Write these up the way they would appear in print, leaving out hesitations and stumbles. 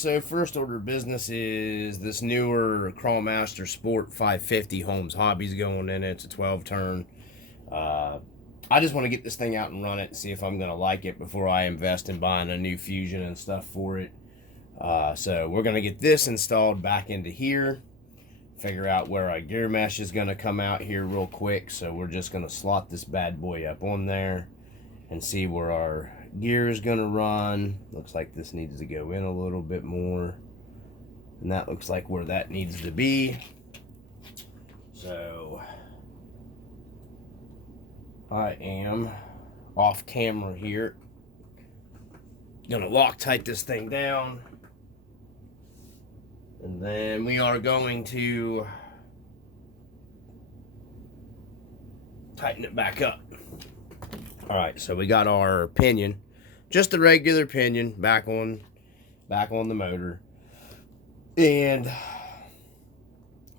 so first order of business is this newer Crawlmaster Sport 550 Holmes Hobbies going in it. It's a 12 turn. I just want to get this thing out and run it and see if I'm going to like it before I invest in buying a new Fusion and stuff for it. So we're going to get this installed back into here. Figure out where our gear mesh is going to come out here real quick. So we're just going to slot this bad boy up on there and see where our gear is going to run. Looks like this needs to go in a little bit more. And that looks like where that needs to be. So I am off camera here. Gonna Loctite this thing down. And then we are going to tighten it back up. Alright, so we got our pinion. Just a regular pinion back on the motor. And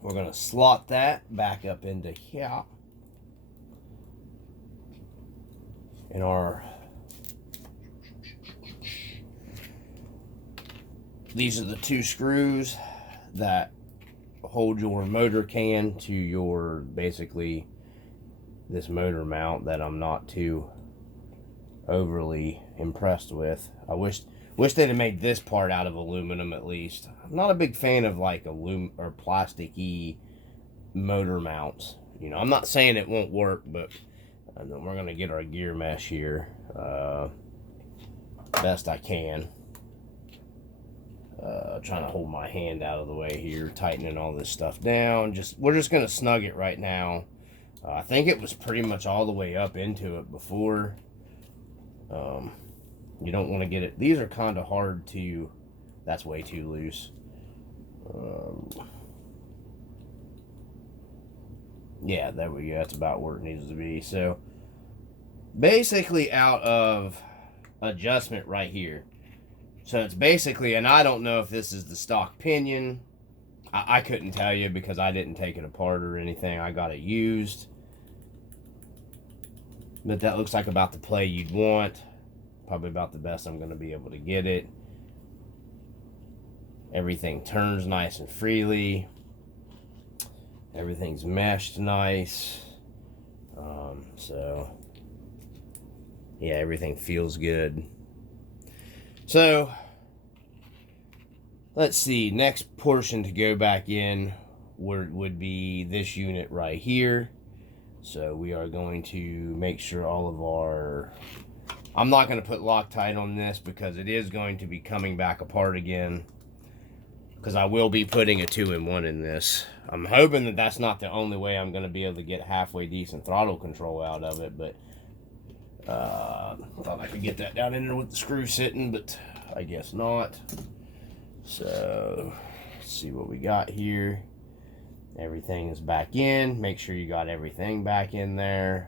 we're gonna slot that back up into here. And these are the two screws that hold your motor can to your, basically, this motor mount that I'm not too overly impressed with. I wish they'd have made this part out of aluminum at least. I'm not a big fan of like aluminum or plasticky motor mounts. You know, I'm not saying it won't work, but and then we're gonna get our gear mesh here best I can. Trying to hold my hand out of the way here, tightening all this stuff down. We're just gonna snug it right now. I think it was pretty much all the way up into it before. You don't want to get it. These are kind of hard to. That's way too loose. Yeah, there we go. That's about where it needs to be. So basically out of adjustment right here. So it's basically, and I don't know if this is the stock pinion. I couldn't tell you because I didn't take it apart or anything. I got it used. But that looks like about the play you'd want. Probably about the best I'm going to be able to get it. Everything turns nice and freely. Everything's meshed nice. So, yeah, everything feels good. So, let's see. Next portion to go back in would be this unit right here. So, we are going to make sure all of our... I'm not going to put Loctite on this because it is going to be coming back apart again. Because I will be putting a 2-in-1 in this. I'm hoping that that's not the only way I'm going to be able to get halfway decent throttle control out of it. But thought I could get that down in there with the screw sitting, but I guess not. So let's see what we got here. Everything is back in. Make sure you got everything back in there.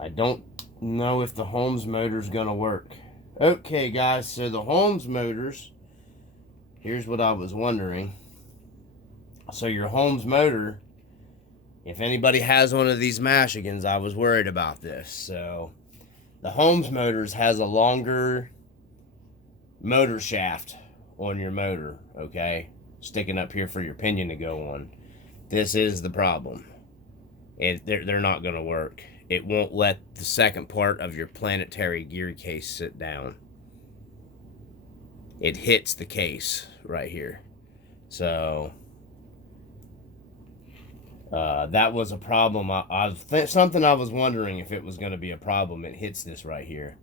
I don't know if the Holmes motor is going to work. Okay, guys, so the Holmes motors, here's what I was wondering. So your Holmes motor, if anybody has one of these Mashigans, I was worried about this. So the Holmes motors has a longer motor shaft on your motor, okay? Sticking up here for your pinion to go on. This is the problem. They're not going to work. It won't let the second part of your planetary gear case sit down. It hits the case right here. So that was a problem. Something I was wondering if it was going to be a problem. It hits this right here.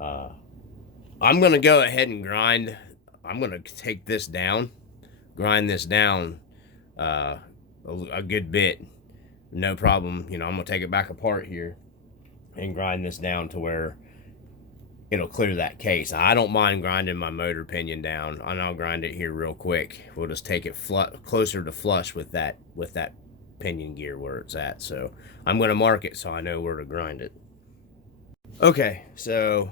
I'm going to go ahead and grind. I'm going to take this down, grind this down a good bit. No problem. You know, I'm going to take it back apart here and grind this down to where it'll clear that case. I don't mind grinding my motor pinion down, and I'll grind it here real quick. We'll just take it closer to flush with that pinion gear where it's at. So I'm going to mark it so I know where to grind it. Okay, so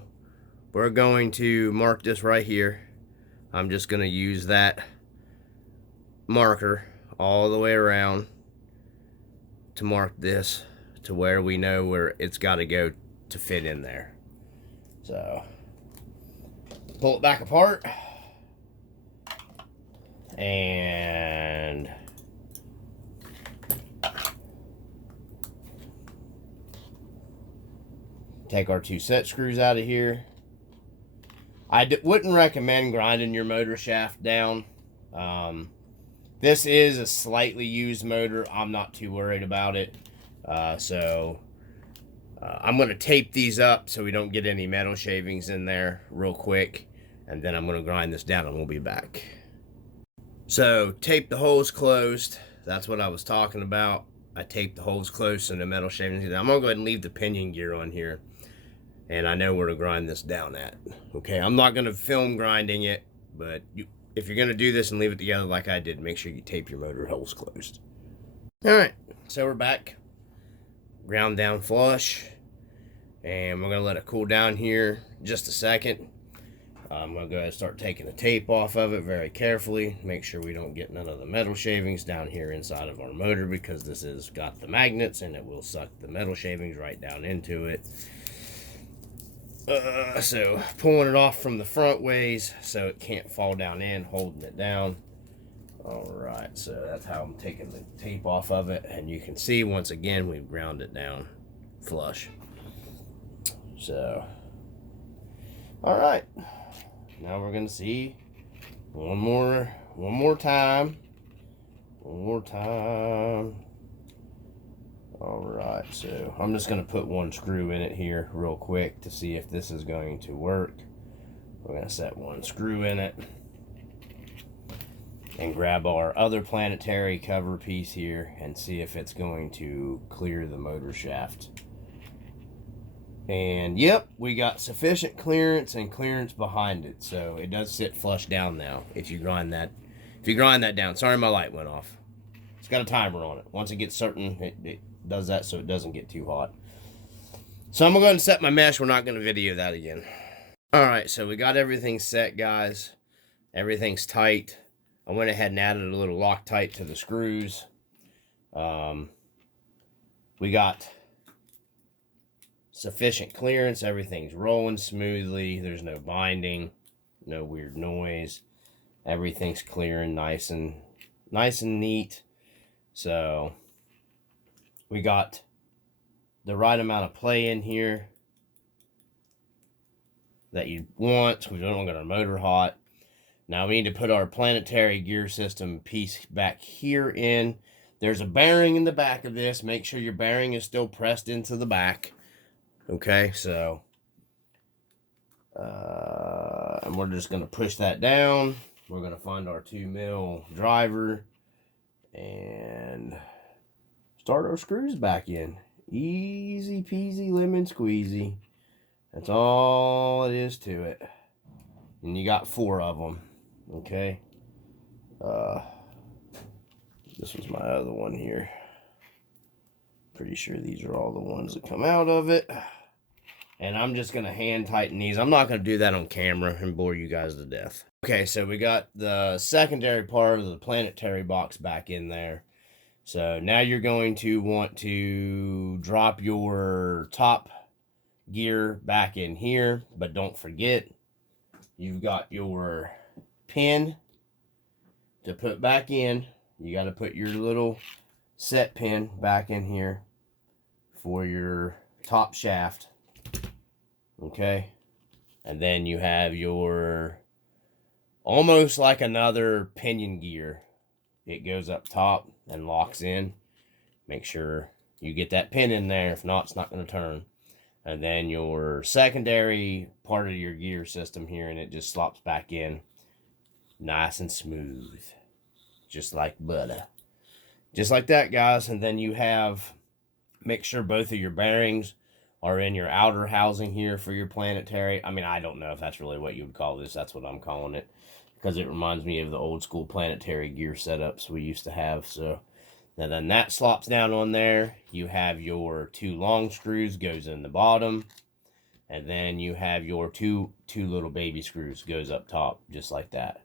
we're going to mark this right here. I'm just going to use that marker all the way around to mark this to where we know where it's got to go to fit in there. So Pull it back apart. And take our 2 set screws out of here. I wouldn't recommend grinding your motor shaft down. This is a slightly used motor. I'm not too worried about it. So I'm going to tape these up so we don't get any metal shavings in there real quick. And then I'm going to grind this down and we'll be back. So tape the holes closed. That's what I was talking about. I taped the holes closed and the metal shavings. I'm going to go ahead and leave the pinion gear on here. And I know where to grind this down at. Okay, I'm not going to film grinding it, but if you're going to do this and leave it together like I did, make sure you tape your motor holes closed. Alright, so we're back. Ground down flush. And we're going to let it cool down here just a second. I'm going to go ahead and start taking the tape off of it very carefully. Make sure we don't get none of the metal shavings down here inside of our motor, because this has got the magnets and it will suck the metal shavings right down into it. So pulling it off from the front ways so it can't fall down in, holding it down. Alright, so that's how I'm taking the tape off of it, and you can see once again we've ground it down flush. So alright, now we're gonna see one more time. Alright, so I'm just going to put 1 screw in it here real quick to see if this is going to work. We're going to set 1 screw in it and grab our other planetary cover piece here and see if it's going to clear the motor shaft. And yep, we got sufficient clearance and clearance behind it, so it does sit flush down now if you grind that down. Sorry, my light went off. It's got a timer on it. Once it gets certain, it does that so it doesn't get too hot. So I'm going to go ahead and set my mesh. We're not going to video that again. Alright, so we got everything set, guys. Everything's tight. I went ahead and added a little Loctite to the screws. We got sufficient clearance. Everything's rolling smoothly. There's no binding, no weird noise. Everything's clearing nice and neat. So we got the right amount of play in here that you want. We don't get our motor hot. Now we need to put our planetary gear system piece back here in. There's a bearing in the back of this. Make sure your bearing is still pressed into the back. Okay, so and we're just going to push that down. We're going to find our 2mm driver and start our screws back in. Easy peasy lemon squeezy. That's all it is to it. And you got 4 of them. Okay. This was my other one here. Pretty sure these are all the ones that come out of it. And I'm just going to hand tighten these. I'm not going to do that on camera and bore you guys to death. Okay, so we got the secondary part of the planetary box back in there. So now you're going to want to drop your top gear back in here. But don't forget, you've got your pin to put back in. You got to put your little set pin back in here for your top shaft. Okay, and then you have your almost like another pinion gear. It goes up top and locks in. Make sure you get that pin in there. If not, it's not going to turn. And then your secondary part of your gear system here, and it just slops back in nice and smooth, just like butter. Just like that, guys. And then you have, make sure both of your bearings are in your outer housing here for your planetary. I mean, I don't know if that's really what you would call this. That's what I'm calling it, because it reminds me of the old school planetary gear setups we used to have. So now then that slops down on there. You have your 2 long screws goes in the bottom, and then you have your two little baby screws goes up top, just like that.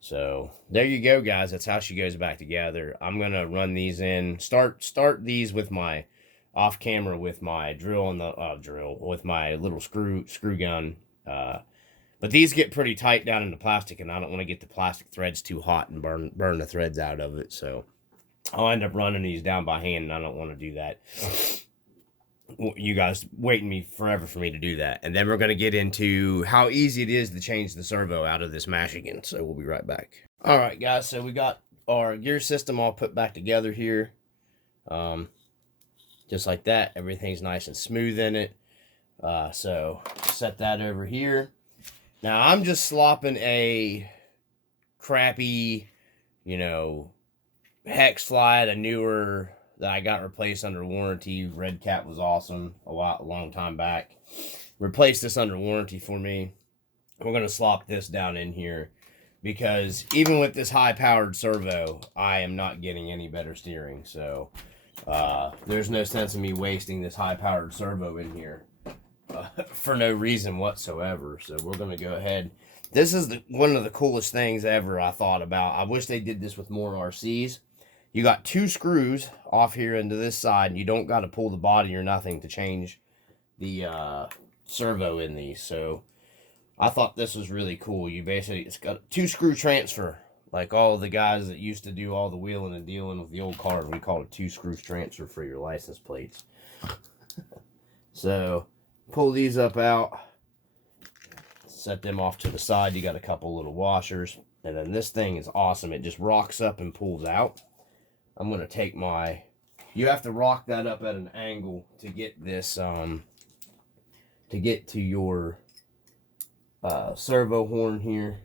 So there you go, guys. That's how she goes back together. I'm gonna run these in. Start these with my off camera with my drill and the with my little screw gun But these get pretty tight down in the plastic, and I don't want to get the plastic threads too hot and burn the threads out of it. So I'll end up running these down by hand, and I don't want to do that. You guys waiting me forever for me to do that. And then we're going to get into how easy it is to change the servo out of this Mashigan. So we'll be right back. All right, guys. So we got our gear system all put back together here. Just like that. Everything's nice and smooth in it. So set that over here. Now I'm just slopping a crappy, you know, hex fly, a newer that I got replaced under warranty. Red Cap was awesome a long time back. Replaced this under warranty for me. We're going to slop this down in here because even with this high-powered servo, I am not getting any better steering. So there's no sense in me wasting this high-powered servo in here for no reason whatsoever. So we're going to go ahead. This is one of the coolest things ever I thought about. I wish they did this with more RCs. You got 2 screws off here into this side, and you don't got to pull the body or nothing to change the servo in these. So I thought this was really cool. You basically, it's got a 2-screw transfer, like all the guys that used to do all the wheeling and dealing with the old cars. We call it 2-screw transfer for your license plates. So pull these up out, set them off to the side. You got a couple little washers, and then this thing is awesome. It just rocks up and pulls out. I'm going to take my, you have to rock that up at an angle to get this, to get to your servo horn here.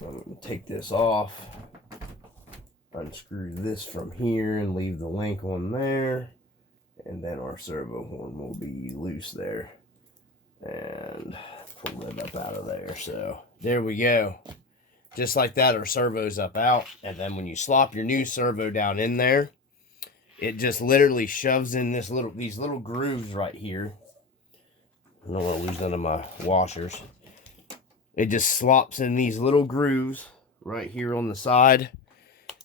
I'm going to take this off, unscrew this from here and leave the link on there. And then our servo horn will be loose there. And pull that up out of there. So there we go. Just like that, our servo's up out. And then when you slop your new servo down in there, it just literally shoves in these little grooves right here. I don't want to lose none of my washers. It just slops in these little grooves right here on the side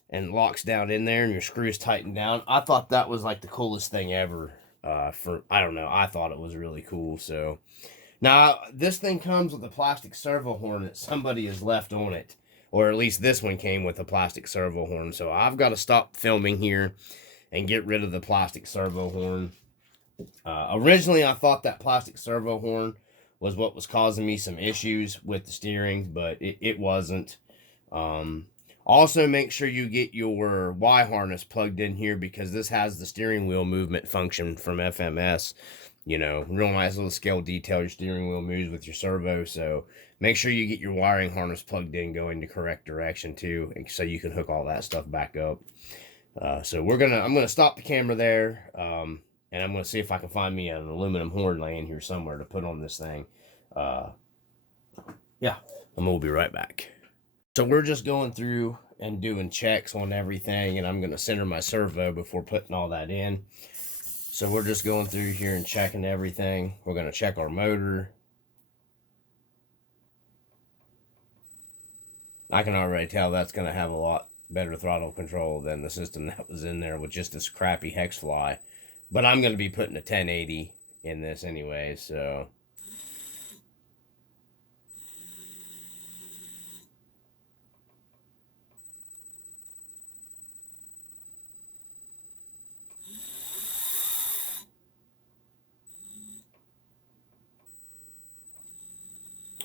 and locks down in there, and your screws tighten down. I thought that was like the coolest thing ever. I don't know, I thought it was really cool. So now this thing comes with a plastic servo horn that somebody has left on it, or at least this one came with a plastic servo horn. So I've got to stop filming here and get rid of the plastic servo horn. Originally I thought that plastic servo horn was what was causing me some issues with the steering, but it wasn't. Also, make sure you get your Y harness plugged in here, because this has the steering wheel movement function from FMS. You know, real nice little scale detail. Your steering wheel moves with your servo, so make sure you get your wiring harness plugged in, going the correct direction too, so you can hook all that stuff back up. So I'm gonna stop the camera there, and I'm gonna see if I can find me an aluminum horn laying here somewhere to put on this thing. Yeah, and we'll be right back. So we're just going through and doing checks on everything, and I'm going to center my servo before putting all that in. So we're just going through here and checking everything. We're going to check our motor. I can already tell that's going to have a lot better throttle control than the system that was in there with just this crappy hex fly. But I'm going to be putting a 1080 in this anyway, so...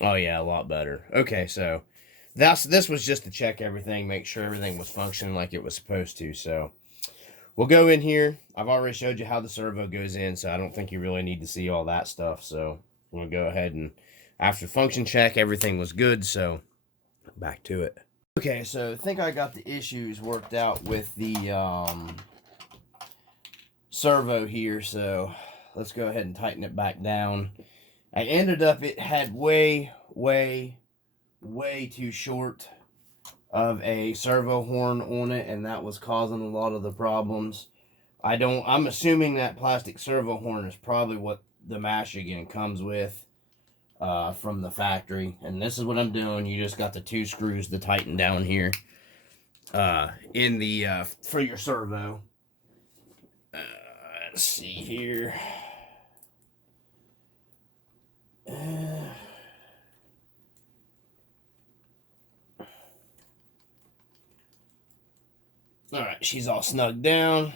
Oh yeah, a lot better. Okay, so this was just to check everything, make sure everything was functioning like it was supposed to. So we'll go in here. I've already showed you how the servo goes in, so I don't think you really need to see all that stuff. So we'll go ahead and, after function check, everything was good, so back to it. Okay, so I think I got the issues worked out with the servo here, so let's go ahead and tighten it back down. I ended up, it had way too short of a servo horn on it, and that was causing a lot of the problems. I'm assuming that plastic servo horn is probably what the Mashigan comes with from the factory. And this is what I'm doing. You just got the 2 screws to tighten down here in the for your servo. Let's see here. Alright, she's all snugged down.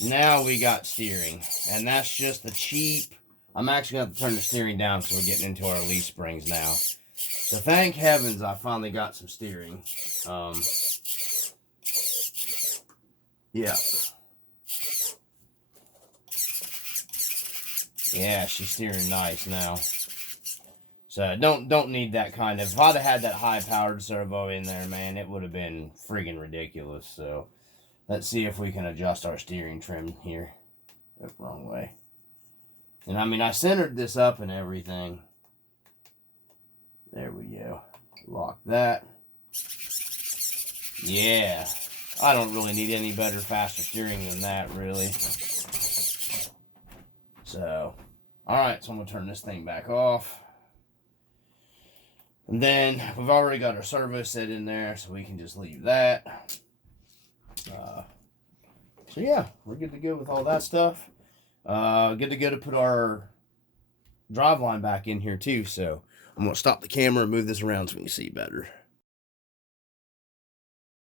Now we got steering. And that's just the cheap. I'm actually going to have to turn the steering down because we're getting into our leaf springs now. So thank heavens I finally got some steering. Yeah. Yeah, she's steering nice now. So don't need that kind of. If I'd have had that high-powered servo in there, man, it would have been friggin' ridiculous. So let's see if we can adjust our steering trim here. The wrong way. And I mean, I centered this up and everything. There we go. Lock that. Yeah. I don't really need any better, faster steering than that, really. So, alright, so I'm going to turn this thing back off. And then, we've already got our servo set in there, so we can just leave that. So yeah, we're good to go with all that stuff. Good to go to put our drive line back in here too, so I'm going to stop the camera and move this around so we can see better.